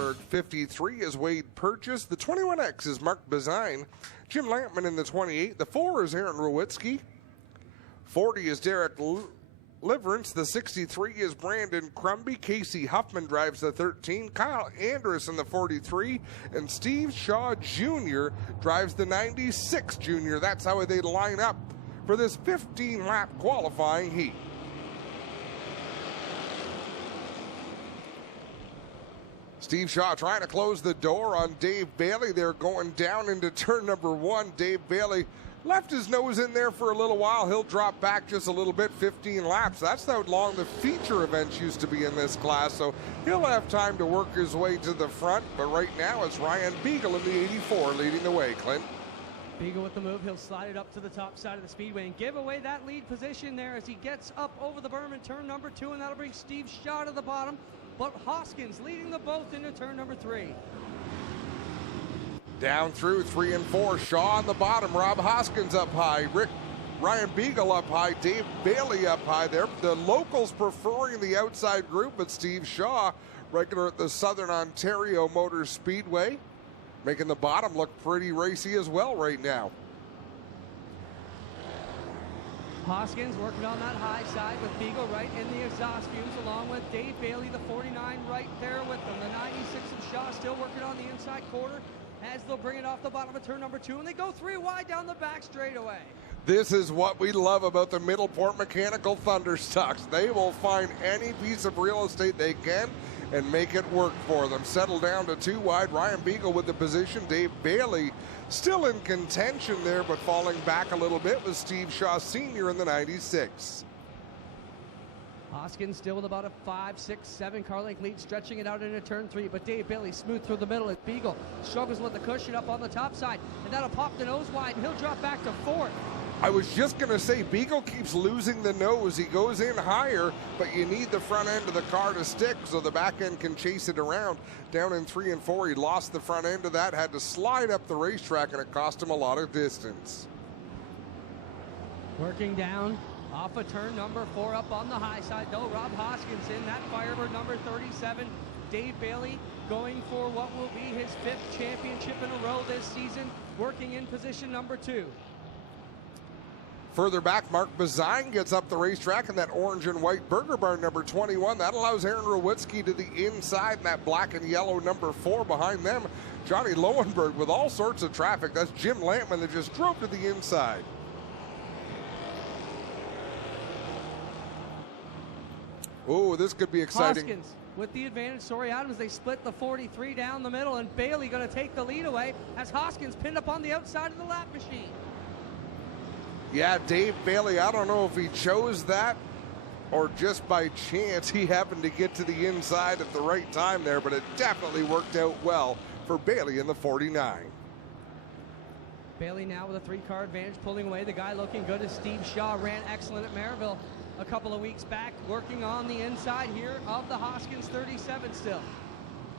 Lowenberg. 53 is Wade Purchase. The 21X is Mark Bazine. Jim Lampman in the 28. The 4 is Aaron Rowitsky. 40 is Derek Liverance. The 63 is Brandon Crumby. Casey Huffman drives the 13. Kyle Andrus in the 43. And Steve Shaw Jr. drives the 96 Jr. That's how they line up for this 15-lap qualifying heat. Steve Shaw trying to close the door on Dave Bailey. They're going down into turn number 1. Dave Bailey left his nose in there for a little while. He'll drop back just a little bit, 15 laps. That's how long the feature events used to be in this class, so he'll have time to work his way to the front. But right now it's Ryan Beagle in the 84 leading the way, Clint. Beagle with the move. He'll slide it up to the top side of the speedway and give away that lead position there as he gets up over the berm in turn number 2, and that'll bring Steve Shaw to the bottom. But Hoskins leading the both into turn number 3. Down through 3 and 4. Shaw on the bottom. Rob Hoskins up high. Ryan Beagle up high. Dave Bailey up high there. The locals preferring the outside group, but Steve Shaw, regular at the Southern Ontario Motor Speedway, making the bottom look pretty racy as well right now. Hoskins working on that high side with Beagle right in the exhaust fumes, along with Dave Bailey, the 49 right there with them. The 96 of Shaw still working on the inside quarter as they'll bring it off the bottom of turn number 2, and they go 3 wide down the back straightaway. This is what we love about the Middleport Mechanical Thunderstocks. They will find any piece of real estate they can and make it work for them. Settle down to 2 wide. Ryan Beagle with the position. Dave Bailey still in contention there, but falling back a little bit with Steve Shaw Sr. in the 96. Hoskins still with about a 5, 6, 7 car length lead, stretching it out into turn 3, but Dave Bailey smooth through the middle as Beagle struggles with the cushion up on the top side, and that'll pop the nose wide, and he'll drop back to 4th. I was just going to say, Beagle keeps losing the nose. He goes in higher, but you need the front end of the car to stick so the back end can chase it around. Down in 3 and 4, he lost the front end of that, had to slide up the racetrack, and it cost him a lot of distance. Working down off of turn number 4 up on the high side, though. Rob Hoskins in that Firebird number 37. Dave Bailey going for what will be his 5th championship in a row this season, working in position number 2. Further back, Mark Bazine gets up the racetrack in that orange and white Burger Barn number 21. That allows Aaron Rowitsky to the inside in that black and yellow number 4. Behind them, Johnny Lowenberg with all sorts of traffic. That's Jim Lampman that just drove to the inside. Oh, this could be exciting. Hoskins with the advantage. Sorry, Adams, they split the 43 down the middle, and Bailey going to take the lead away as Hoskins pinned up on the outside of the lap machine. Yeah, Dave Bailey, I don't know if he chose that or just by chance he happened to get to the inside at the right time there, but it definitely worked out well for Bailey in the 49. Bailey now with a 3-car advantage, pulling away. The guy looking good is Steve Shaw, ran excellent at Maryville a couple of weeks back, working on the inside here of the Hoskins 37 still.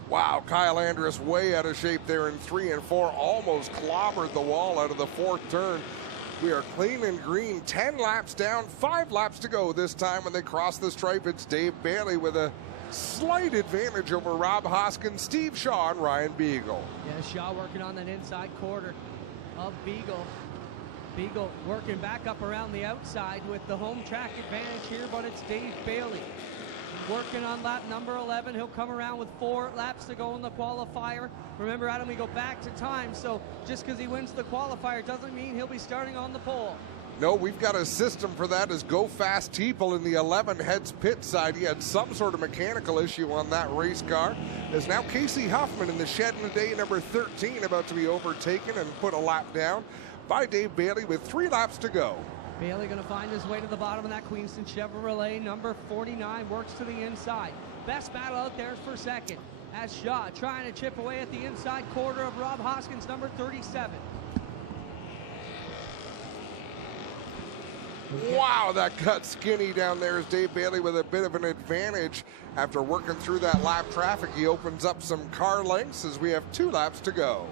Wow, Kyle Andrus way out of shape there in 3 and 4, almost clobbered the wall out of the 4th turn. We are clean and green, 10 laps down, 5 laps to go this time when they cross the stripe. It's Dave Bailey with a slight advantage over Rob Hoskins, Steve Shaw, and Ryan Beagle. Yeah, Shaw working on that inside quarter of Beagle. Beagle working back up around the outside with the home track advantage here, but it's Dave Bailey working on lap number 11. He'll come around with 4 laps to go in the qualifier. Remember, Adam, we go back to time, so just because he wins the qualifier doesn't mean he'll be starting on the pole. No, we've got a system for that. As Go Fast Teeple in the 11 heads pit side. He had some sort of mechanical issue on that race car. There's now Casey Huffman in the shed in the day number 13, about to be overtaken and put a lap down by Dave Bailey with 3 laps to go. Bailey going to find his way to the bottom of that Queenston Chevrolet number 49, works to the inside. Best battle out there for second as Shaw trying to chip away at the inside quarter of Rob Hoskins number 37. Wow, that cut skinny down there as Dave Bailey with a bit of an advantage. After working through that lap traffic, he opens up some car lengths as we have 2 laps to go.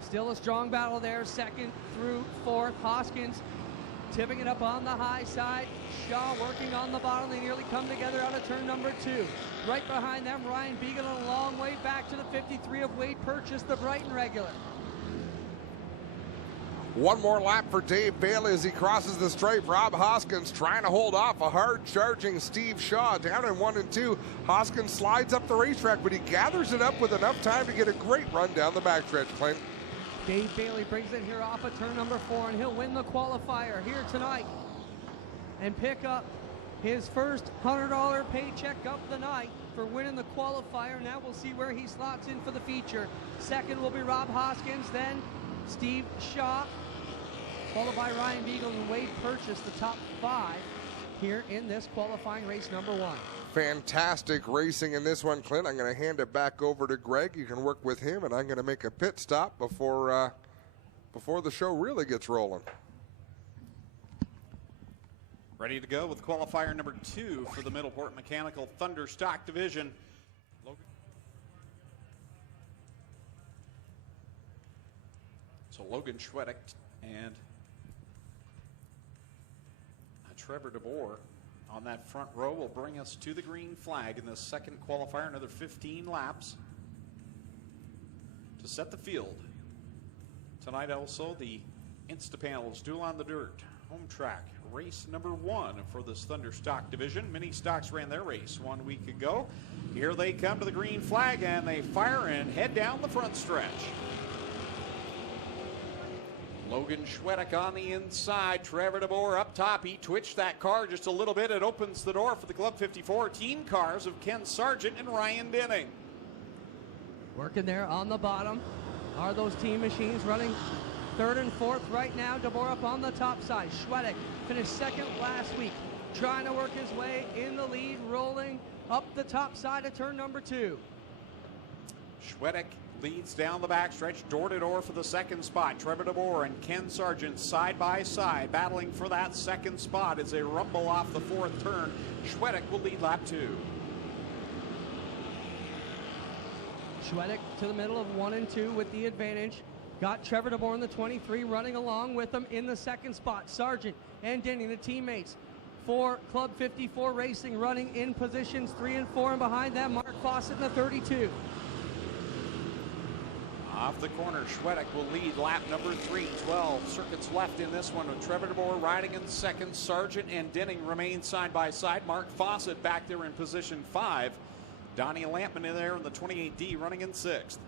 Still a strong battle there, 2nd through 4th. Hoskins tipping it up on the high side. Shaw working on the bottom. They nearly come together out of turn number 2. Right behind them, Ryan Beagle a long way back to the 53 of Wade Purchase, the Brighton regular. One more lap for Dave Bailey as he crosses the stripe. Rob Hoskins trying to hold off a hard-charging Steve Shaw down in 1 and 2. Hoskins slides up the racetrack, but he gathers it up with enough time to get a great run down the backstretch, Clint. Dave Bailey brings it here off of turn number 4, and he'll win the qualifier here tonight and pick up his first $100 paycheck of the night for winning the qualifier. Now we'll see where he slots in for the feature. Second will be Rob Hoskins, then Steve Shaw, followed by Ryan Beagle and Wade Purchase, the top 5 here in this qualifying race number 1. Fantastic racing in this one, Clint. I'm going to hand it back over to Greg. You can work with him, and I'm going to make a pit stop before the show really gets rolling. Ready to go with qualifier number 2 for the Middleport Mechanical Thunderstock division. Logan Schwedick and Trevor DeBoer on that front row will bring us to the green flag in the second qualifier. Another 15 laps to set the field. Tonight also the Instapanels Duel on the Dirt home track race number 1 for this Thunderstock division. Mini Stocks ran their race 1 week ago. Here they come to the green flag and they fire and head down the front stretch. Logan Schwedick on the inside, Trevor DeBoer up top. He twitched that car just a little bit. It opens the door for the Club 54 team cars of Ken Sargent and Ryan Denning. Working there on the bottom are those team machines running 3rd and 4th right now. DeBoer up on the top side. Schwedick finished 2nd last week, trying to work his way in the lead, rolling up the top side of turn number 2. Schwedick leads down the backstretch, door to door for the 2nd spot. Trevor DeBoer and Ken Sargent side by side, battling for that 2nd spot as they rumble off the 4th turn. Schwedick will lead lap 2. Schwedick to the middle of 1 and 2 with the advantage. Got Trevor DeBoer in the 23 running along with him in the 2nd spot. Sargent and Denning, the teammates for Club 54 Racing, running in positions 3 and 4, and behind them Mark Fawcett in the 32. Off the corner, Schwedick will lead lap number 3. 12 circuits left in this one with Trevor DeBoer riding in 2nd. Sargent and Denning remain side by side. Mark Fawcett back there in position 5. Donnie Lampman in there in the 28D running in 6th.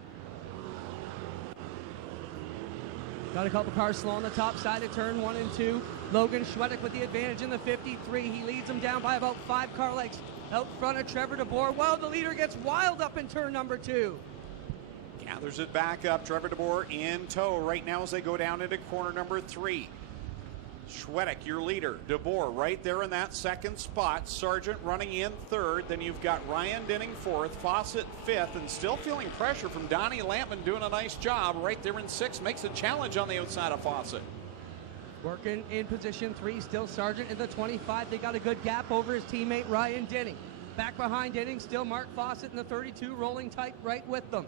Got a couple cars slow on the top side of turn 1 and 2. Logan Schwedick with the advantage in the 53. He leads them down by about 5 car lengths out front of Trevor DeBoer. Well, the leader gets wild up in turn number 2. Gathers it back up. Trevor DeBoer in tow right now as they go down into corner number 3. Schwedick, your leader. DeBoer right there in that 2nd spot. Sargent running in 3rd. Then you've got Ryan Denning 4th. Fawcett 5th. And still feeling pressure from Donnie Lampman doing a nice job right there in 6th. Makes a challenge on the outside of Fawcett. Working in position 3. Still Sargent in the 25. They got a good gap over his teammate Ryan Denning. Back behind Denning, still Mark Fawcett in the 32. Rolling tight right with them.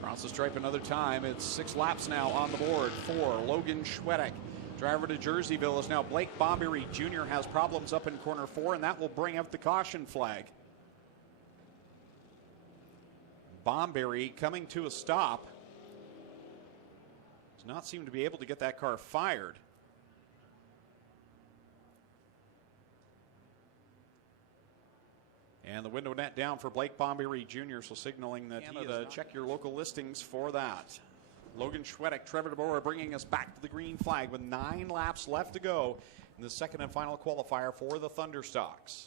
Across the stripe another time. It's 6 laps now on the board for Logan Schwedick. Driver to Jerseyville is now Blake Bomberry Jr. has problems up in corner 4, and that will bring up the caution flag. Bomberry coming to a stop. Does not seem to be able to get that car fired. And the window net down for Blake Bomberry Jr., so signaling that Canada, check your local listings for that. Logan Schwedick, Trevor DeBoer bringing us back to the green flag with 9 laps left to go in the 2nd and final qualifier for the Thunderstocks.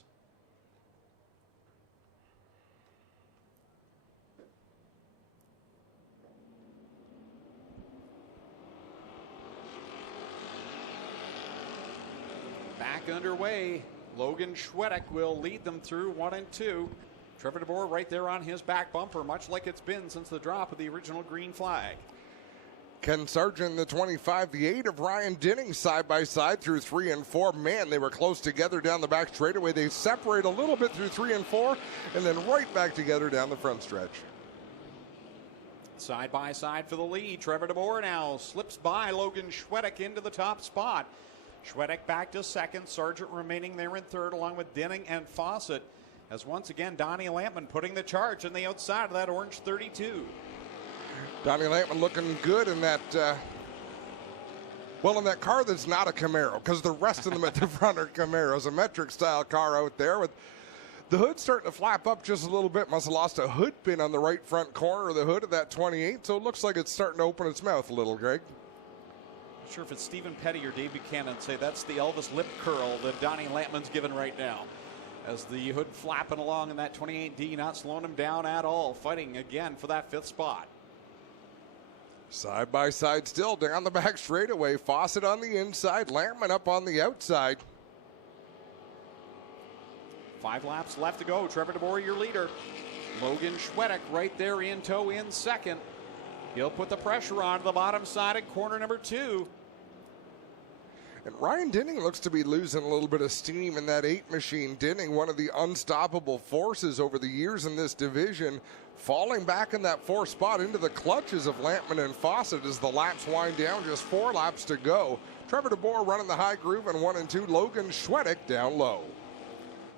Back underway. Logan Schwedick will lead them through 1 and 2. Trevor DeBoer right there on his back bumper, much like it's been since the drop of the original green flag. Ken Sargent in the 25, the 8 of Ryan Denning side by side through 3 and 4. Man, they were close together down the back straightaway. They separate a little bit through 3 and 4, and then right back together down the front stretch. Side by side for the lead. Trevor DeBoer now slips by Logan Schwedek into the top spot. Schwedek back to second. Sargent remaining there in third, along with Dinning and Fawcett. As once again, Donnie Lampman putting the charge on the outside of that orange 32. Donnie Lampman looking good in that, in that car that's not a Camaro, because the rest of them at the front are Camaros. A metric-style car out there with the hood starting to flap up just a little bit. Must have lost a hood pin on the right front corner of the hood of that 28, so it looks like it's starting to open its mouth a little, Greg. Not sure if it's Stephen Petty or Dave Buchanan say that's the Elvis lip curl that Donnie Lampman's given right now. As the hood flapping along in that 28D, not slowing him down at all, fighting again for that 5th spot. Side by side still down the back straightaway. Fawcett on the inside, Lampman up on the outside. 5 laps left to go. Trevor DeBoer, your leader. Logan Schwedek right there in tow in second. He'll put the pressure on the bottom side at corner number 2. And Ryan Dinning looks to be losing a little bit of steam in that 8 machine. Dinning, one of the unstoppable forces over the years in this division, falling back in that 4th spot into the clutches of Lampman and Fawcett as the laps wind down. Just 4 laps to go. Trevor DeBoer running the high groove in 1 and 2. Logan Schwedek down low.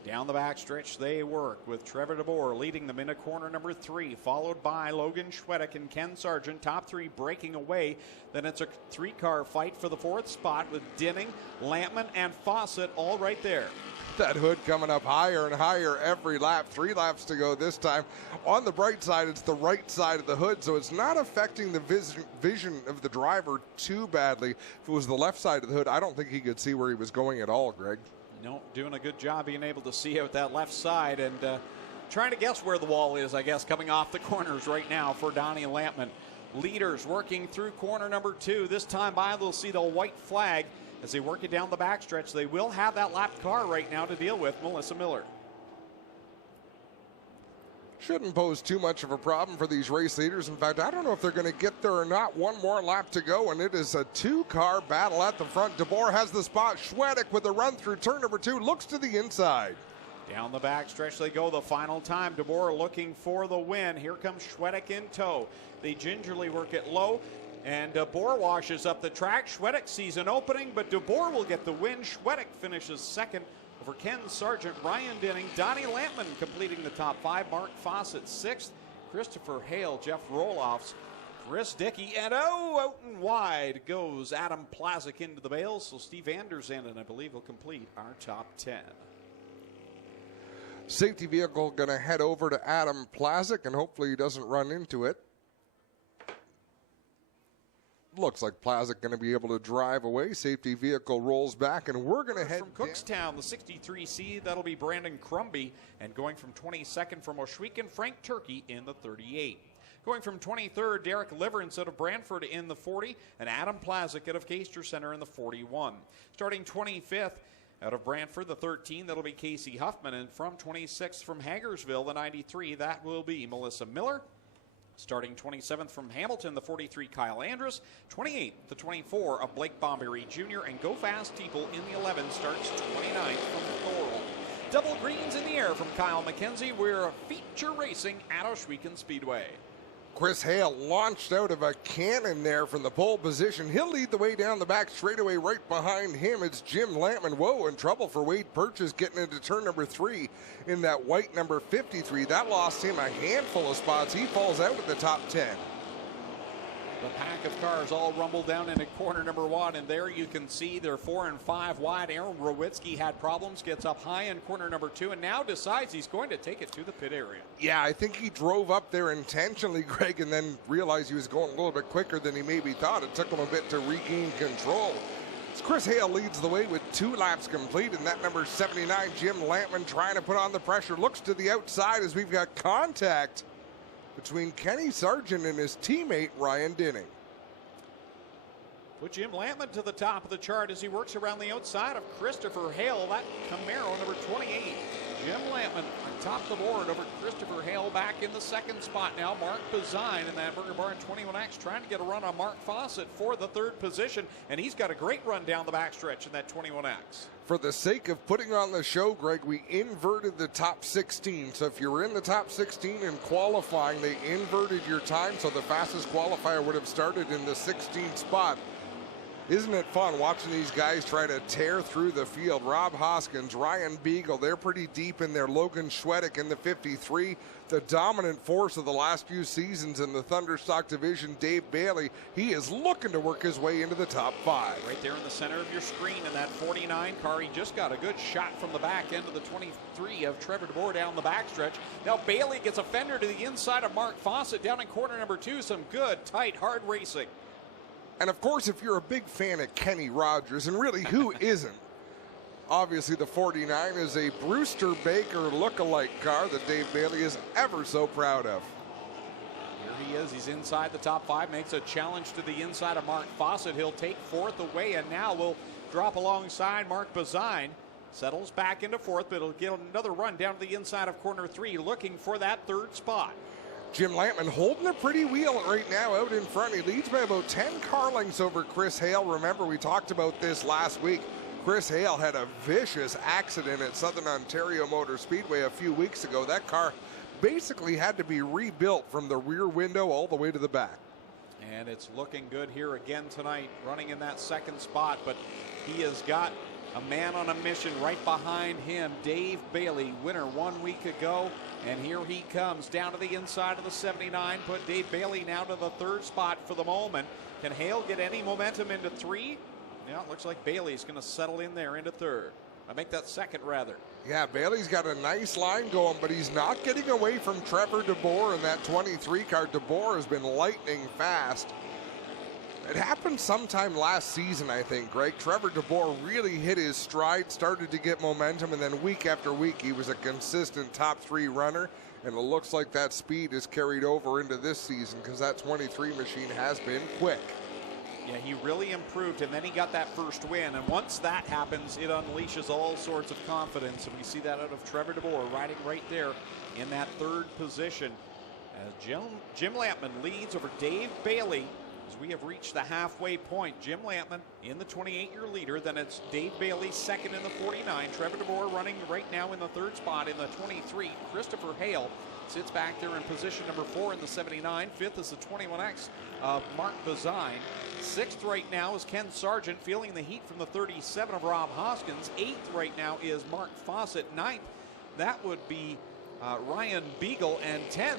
Down the backstretch they work with Trevor DeBoer leading them into corner number 3, followed by Logan Schwedek and Ken Sargent. Top 3 breaking away. Then it's a 3-car fight for the 4th spot with Dinning, Lampman, and Fawcett all right there. That hood coming up higher and higher every lap. 3 laps to go this time. On the bright side, it's the right side of the hood, so it's not affecting the vision of the driver too badly. If it was the left side of the hood, I don't think he could see where he was going at all, Greg. No, doing a good job being able to see out that left side and trying to guess where the wall is, I guess, coming off the corners right now for Donnie Lampman. Leaders working through corner number 2. This time by, they'll see the white flag as they work it down the backstretch. They will have that lapped car right now to deal with, Melissa Miller. Shouldn't pose too much of a problem for these race leaders. In fact, I don't know if they're going to get there or not. 1 more lap to go, and it is a 2-car battle at the front. DeBoer has the spot. Schwedek with a run through turn number 2, looks to the inside. Down the backstretch they go the final time. DeBoer looking for the win. Here comes Schwedek in tow. They gingerly work it low, and DeBoer washes up the track. Schwedek sees an opening, but DeBoer will get the win. Schwedek finishes second over Ken Sargent, Ryan Dinning, Donnie Lampman completing the top 5. Mark Fawcett 6th, Christopher Hale, Jeff Roloffs, Chris Dickey, and out and wide goes Adam Plazik into the bales. So Steve Anderson, and I believe, will complete our top 10. Safety vehicle going to head over to Adam Plazik, and hopefully he doesn't run into it. Looks like Plazik going to be able to drive away. Safety vehicle rolls back, and we're going to head from Cookstown, the 63C. That'll be Brandon Crumby, and going from 22nd from Oshweek, Frank Turkey in the 38. Going from 23rd, Derek Liverance out of Brantford in the 40, and Adam Plazik out of Caister Center in the 41. Starting 25th out of Brantford, the 13, that'll be Casey Huffman, and from 26th from Hagersville, the 93, that will be Melissa Miller. Starting 27th from Hamilton, the 43, Kyle Andrus. 28th, the 24 of Blake Bomberry Jr. And Go Fast People in the 11 starts 29th from Thorol. Double greens in the air from Kyle McKenzie. We're feature racing at Oshweek Speedway. Chris Hale launched out of a cannon there from the pole position. He'll lead the way down the back straightaway. Right behind him, it's Jim Lampman. Whoa, in trouble for Wade Purchase getting into turn number 3 in that white number 53. That lost him a handful of spots. He falls out at the top 10. The pack of cars all rumble down into corner number 1, and there you can see they're 4 and 5 wide. Aaron Rowitsky had problems, gets up high in corner number 2, and now decides he's going to take it to the pit area. Yeah, I think he drove up there intentionally, Greg, and then realized he was going a little bit quicker than he maybe thought. It took him a bit to regain control. Chris Hale leads the way with 2 laps complete, and that number 79, Jim Lampman, trying to put on the pressure, looks to the outside as we've got contact between Kenny Sargent and his teammate Ryan Dinning. Put Jim Lampman to the top of the chart as he works around the outside of Christopher Hale. That Camaro, number 28. Jim Lampman on top of the board over Christopher Hale. Back in the second spot now. Mark Bazine in that Burger Barn 21X trying to get a run on Mark Fawcett for the third position. And he's got a great run down the backstretch in that 21X. For the sake of putting on the show, Greg, we inverted the top 16. So if you were in the top 16 in qualifying, they inverted your time. So the fastest qualifier would have started in the 16th spot. Isn't it fun watching these guys try to tear through the field? Rob Hoskins, Ryan Beagle, they're pretty deep in there. Logan Schwedek in the 53. The dominant force of the last few seasons in the Thunderstock division, Dave Bailey, he is looking to work his way into the top 5. Right there in the center of your screen in that 49 car. He just got a good shot from the back end of the 23 of Trevor DeBoer down the backstretch. Now Bailey gets a fender to the inside of Mark Fawcett down in corner number 2. Some good, tight, hard racing. And of course, if you're a big fan of Kenny Rogers, and really who isn't, obviously the 49 is a Brewster Baker look-alike car that Dave Bailey is ever so proud of. Here he is. He's inside the top 5, makes a challenge to the inside of Mark Fawcett. He'll take 4th away, and now will drop alongside Mark Bazine. Settles back into 4th, but he'll get another run down to the inside of corner 3, looking for that 3rd spot. Jim Lampman holding a pretty wheel right now out in front. He leads by about 10 car lengths over Chris Hale. Remember, we talked about this last week. Chris Hale had a vicious accident at Southern Ontario Motor Speedway a few weeks ago. That car basically had to be rebuilt from the rear window all the way to the back. And it's looking good here again tonight, running in that 2nd spot, but he has got a man on a mission right behind him, Dave Bailey, winner 1 week ago. And here he comes down to the inside of the 79. Put Dave Bailey now to the 3rd spot for the moment. Can Hale get any momentum into 3? Yeah, it looks like Bailey's going to settle in there into 3rd. I make that 2nd rather. Yeah, Bailey's got a nice line going, but he's not getting away from Trevor DeBoer in that 23 car. DeBoer has been lightning fast. It happened sometime last season, I think, Greg. Trevor DeBoer really hit his stride, started to get momentum, and then week after week he was a consistent top 3 runner. And it looks like that speed is carried over into this season because that 23 machine has been quick. Yeah, he really improved, and then he got that first win. And once that happens, it unleashes all sorts of confidence. And we see that out of Trevor DeBoer riding right there in that 3rd position. As Jim Lampman leads over Dave Bailey. As we have reached the halfway point, Jim Lampman in the 28-year leader. Then it's Dave Bailey 2nd in the 49. Trevor DeBoer running right now in the 3rd spot in the 23. Christopher Hale sits back there in position number 4 in the 79. 5th is the 21X of Mark Bazine. 6th right now is Ken Sargent, feeling the heat from the 37 of Rob Hoskins. 8th right now is Mark Fawcett. 9th, that would be Ryan Beagle. And 10th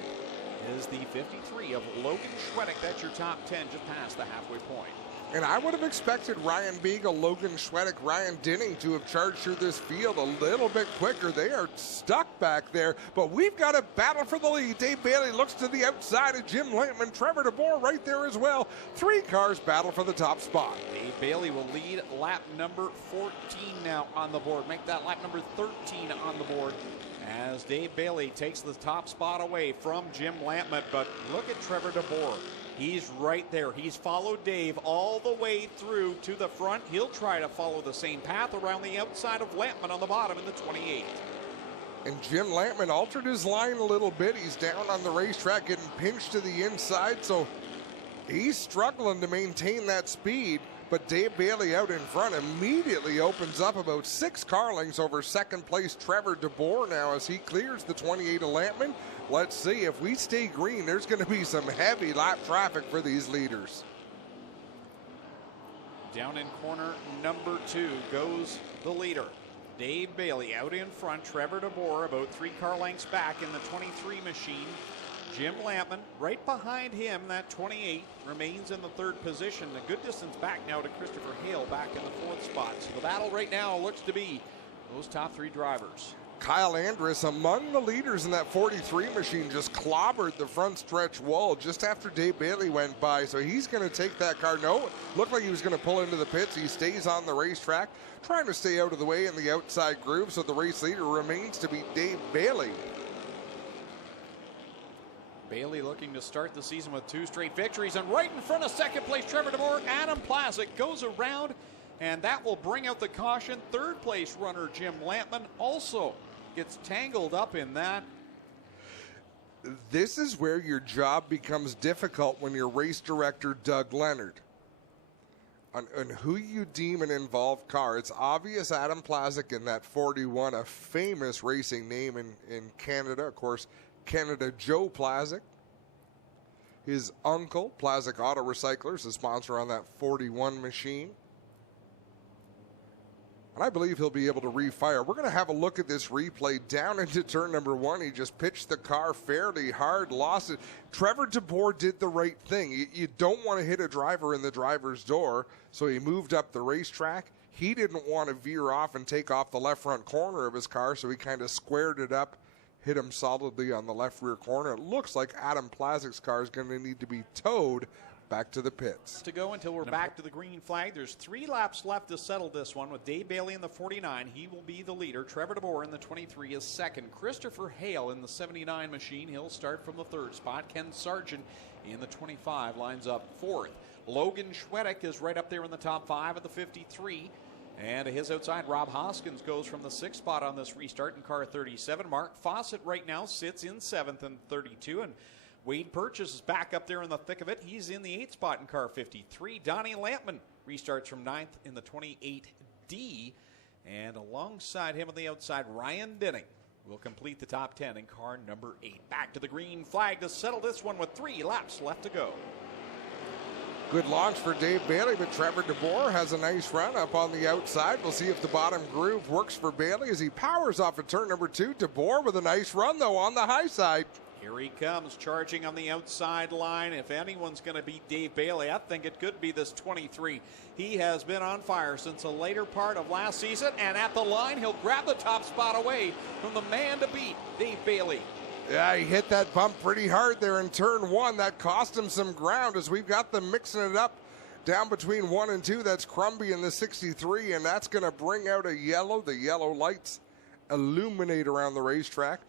is the 53 of Logan Schwedek. That's your top 10 just past the halfway point. And I would have expected Ryan Beagle, Logan Schwedek, Ryan Dinning to have charged through this field a little bit quicker. They are stuck back there, but we've got a battle for the lead. Dave Bailey looks to the outside of Jim Lampman. Trevor DeBoer right there as well. 3 cars battle for the top spot. Dave Bailey will lead lap number 14 now on the board. Make that lap number 13 on the board as Dave Bailey takes the top spot away from Jim Lampman. But look at Trevor DeBoer. He's right there. He's followed Dave all the way through to the front. He'll try to follow the same path around the outside of Lampman on the bottom in the 28. And Jim Lampman altered his line a little bit. He's down on the racetrack getting pinched to the inside, so he's struggling to maintain that speed. But Dave Bailey out in front immediately opens up about 6 car lengths over 2nd place Trevor DeBoer now as he clears the 28 of Lampman. Let's see, if we stay green, there's going to be some heavy lap traffic for these leaders. Down in corner number 2 goes the leader. Dave Bailey out in front. Trevor DeBoer about 3 car lengths back in the 23 machine. Jim Lampman right behind him. That 28 remains in the 3rd position. A good distance back now to Christopher Hale back in the 4th spot. So the battle right now looks to be those top 3 drivers. Kyle Andrus among the leaders in that 43 machine just clobbered the front stretch wall just after Dave Bailey went by. So he's going to take that car. No, looked like he was going to pull into the pits. He stays on the racetrack, trying to stay out of the way in the outside groove. So the race leader remains to be Dave Bailey. Bailey looking to start the season with 2 straight victories, and right in front of second place Trevor DeBoer, Adam Plazic goes around, and that will bring out the caution. Third place runner Jim Lampman also gets tangled up in that. This is where your job becomes difficult when you're race director Doug Leonard. On who you deem an involved car. It's obvious Adam Plazic in that 41, a famous racing name in Canada. Of course, Canada Joe Plazic. His uncle, Plazic Auto Recyclers, the sponsor on that 41 machine. And I believe he'll be able to refire. We're going to have a look at this replay down into turn number 1. He just pitched the car fairly hard, lost it. Trevor DeBoer did the right thing. You don't want to hit a driver in the driver's door, so he moved up the racetrack. He didn't want to veer off and take off the left front corner of his car, so he kind of squared it up, hit him solidly on the left rear corner. It looks like Adam Plazic's car is going to need to be towed back to the pits. To go until we're back to the green flag. There's 3 laps left to settle this one with Dave Bailey in the 49. He will be the leader. Trevor DeBoer in the 23 is second. Christopher Hale in the 79 machine. He'll start from the 3rd spot. Ken Sargent in the 25 lines up 4th. Logan Schwedick is right up there in the top 5 of the 53. And to his outside, Rob Hoskins goes from the 6th spot on this restart in car 37. Mark Fawcett right now sits in 7th and 32. And Wade Purchase is back up there in the thick of it. He's in the 8th spot in car 53. Donnie Lampman restarts from 9th in the 28D. And alongside him on the outside, Ryan Denning will complete the top 10 in car number 8. Back to the green flag to settle this one with 3 laps left to go. Good launch for Dave Bailey, but Trevor DeBoer has a nice run up on the outside. We'll see if the bottom groove works for Bailey as he powers off at turn number 2. DeBoer with a nice run, though, on the high side. Here he comes, charging on the outside line. If anyone's going to beat Dave Bailey, I think it could be this 23. He has been on fire since the later part of last season, and at the line, he'll grab the top spot away from the man to beat, Dave Bailey. Yeah, he hit that bump pretty hard there in turn 1. That cost him some ground as we've got them mixing it up down between 1 and 2. That's Crumby in the 63, and that's going to bring out a yellow. The yellow lights illuminate around the racetrack.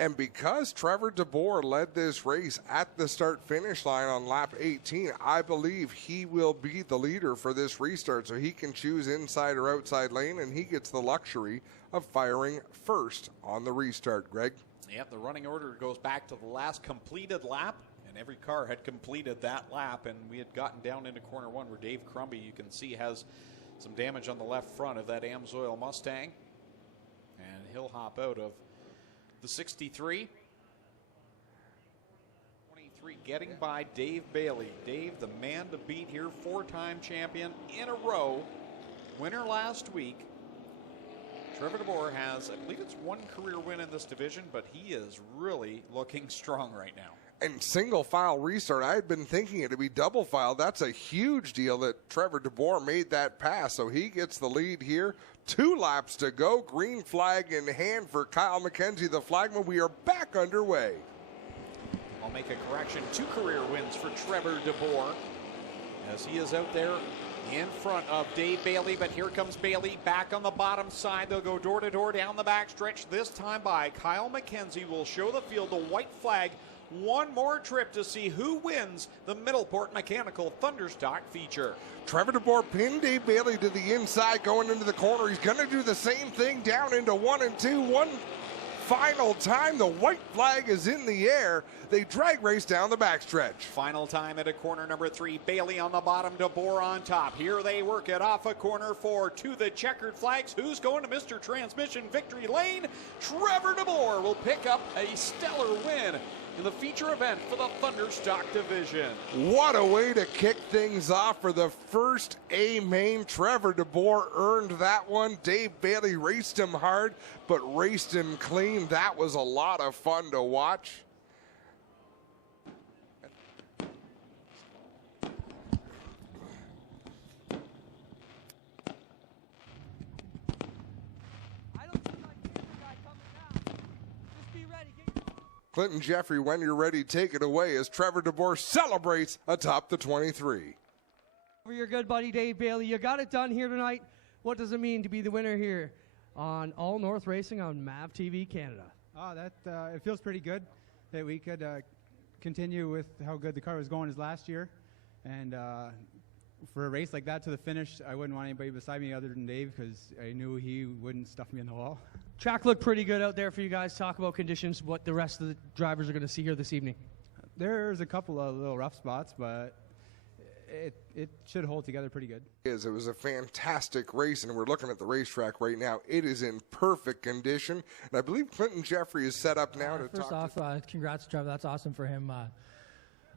And because Trevor DeBoer led this race at the start-finish line on lap 18, I believe he will be the leader for this restart. So he can choose inside or outside lane, and he gets the luxury of firing first on the restart, Greg. Yep, the running order goes back to the last completed lap, and every car had completed that lap, and we had gotten down into corner 1 where Dave Crumby, you can see, has some damage on the left front of that Amsoil Mustang, and he'll hop out of the 63. 23 getting by Dave Bailey. Dave, the man to beat here, 4-time champion in a row, winner last week. Trevor DeBoer has, I believe it's 1 career win in this division, but he is really looking strong right now. And single file restart, I had been thinking it'd be double file. That's a huge deal that Trevor DeBoer made that pass, so he gets the lead here. 2 laps to go, green flag in hand for Kyle McKenzie, the flagman. We are back underway. I'll make a correction, 2 career wins for Trevor DeBoer as he is out there in front of Dave Bailey, but here comes Bailey back on the bottom side. They'll go door to door down the backstretch, this time by Kyle McKenzie will show the field the white flag. 1 more trip to see who wins the Middleport Mechanical Thunderstock feature. Trevor DeBoer pinned Dave Bailey to the inside going into the corner. He's going to do the same thing down into 1 and 2. One final time, the white flag is in the air. They drag race down the backstretch. Final time at a corner number 3. Bailey on the bottom, DeBoer on top. Here they work it off a corner 4 to the checkered flags. Who's going to Mr. Transmission victory lane? Trevor DeBoer will pick up a stellar win in the feature event for the Thunderstock division. What a way to kick things off for the first A main. Trevor DeBoer earned that one. Dave Bailey raced him hard, but raced him clean. That was a lot of fun to watch. Clinton Jeffrey, when you're ready, take it away as Trevor DeBoer celebrates atop the 23. For your good buddy Dave Bailey, you got it done here tonight. What does it mean to be the winner here on All North Racing on MAV TV Canada? It feels pretty good. that we could continue with how good the car was going as last year. And for a race like that to the finish, I wouldn't want anybody beside me other than Dave, because I knew he wouldn't stuff me in the wall. Track looked pretty good out there for you guys. Talk about conditions, what the rest of the drivers are going to see here this evening. There's a couple of little rough spots, but it should hold together pretty good. It was a fantastic race, and we're looking at the racetrack right now. It is in perfect condition, and I believe Clinton Jeffrey is set up now to First talk. off, congrats, Trevor. That's awesome for him. I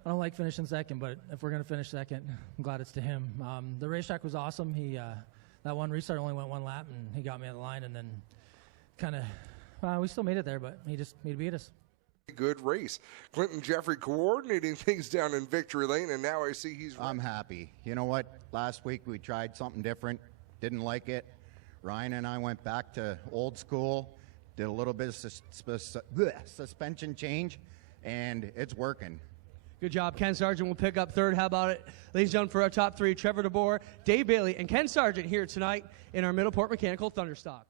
don't like finishing second, but if we're going to finish second, I'm glad it's to him. The racetrack was awesome. He that one restart only went one lap, and he got me on the line, and then kind of we still made it there, but he beat us. Good race. Clinton Jeffrey coordinating things down in Victory Lane, and now I see he's... I'm happy. You know what? Last week we tried something different. Didn't like it. Ryan and I went back to old school, did a little bit of suspension change, and it's working. Good job. Ken Sargent will pick up third. How about it? Ladies and gentlemen, for our top three, Trevor DeBoer, Dave Bailey, and Ken Sargent here tonight in our Middleport Mechanical Thunderstock.